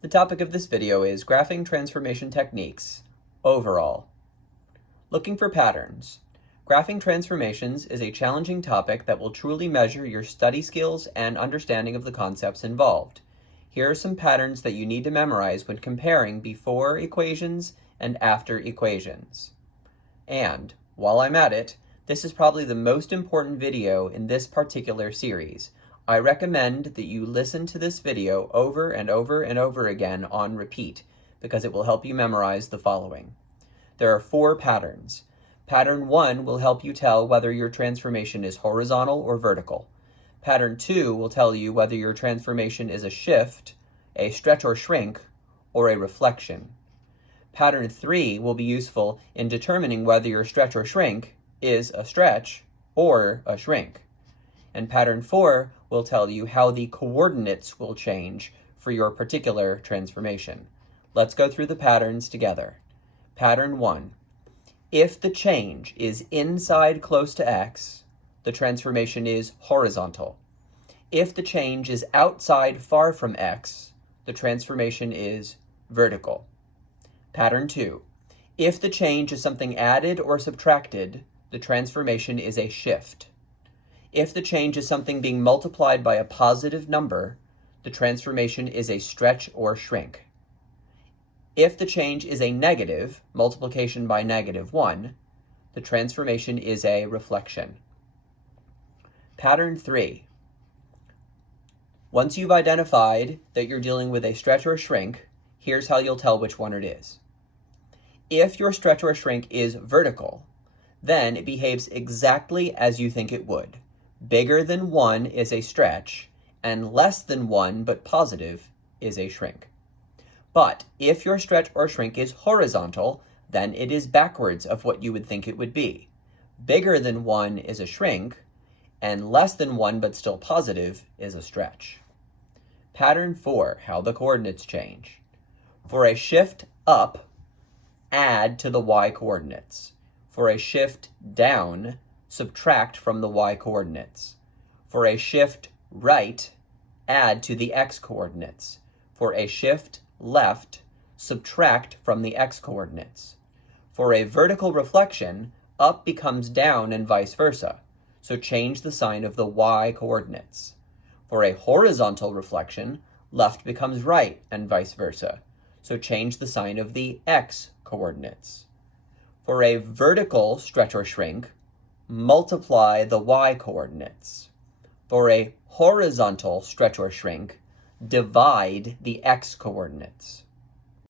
The topic of this video is graphing transformation techniques, overall. Looking for patterns. Graphing transformations is a challenging topic that will truly measure your study skills and understanding of the concepts involved. Here are some patterns that you need to memorize when comparing before equations and after equations. And, while I'm at it, this is probably the most important video in this particular series. I recommend that you listen to this video over and over and over again on repeat, because it will help you memorize the following. There are 4 patterns. Pattern 1 will help you tell whether your transformation is horizontal or vertical. Pattern 2 will tell you whether your transformation is a shift, a stretch or shrink, or a reflection. Pattern 3 will be useful in determining whether your stretch or shrink is a stretch or a shrink. And pattern 4 will tell you how the coordinates will change for your particular transformation. Let's go through the patterns together. Pattern 1. If the change is inside close to x, the transformation is horizontal. If the change is outside far from x, the transformation is vertical. Pattern 2. If the change is something added or subtracted, the transformation is a shift. If the change is something being multiplied by a positive number, the transformation is a stretch or shrink. If the change is a negative, multiplication by -1, the transformation is a reflection. Pattern 3. Once you've identified that you're dealing with a stretch or shrink, here's how you'll tell which one it is. If your stretch or shrink is vertical, then it behaves exactly as you think it would. Bigger than 1 is a stretch, and less than 1 but positive is a shrink. But if your stretch or shrink is horizontal, then it is backwards of what you would think it would be. Bigger than 1 is a shrink, and less than 1 but still positive is a stretch. Pattern 4, how the coordinates change. For a shift up, add to the y coordinates. For a shift down, subtract from the y coordinates. For a shift right, add to the x coordinates. For a shift left, subtract from the x coordinates. For a vertical reflection, up becomes down and vice versa, so change the sign of the y coordinates. For a horizontal reflection, left becomes right and vice versa, so change the sign of the x coordinates. For a vertical stretch or shrink, multiply the y coordinates. For a horizontal stretch or shrink, divide the x coordinates.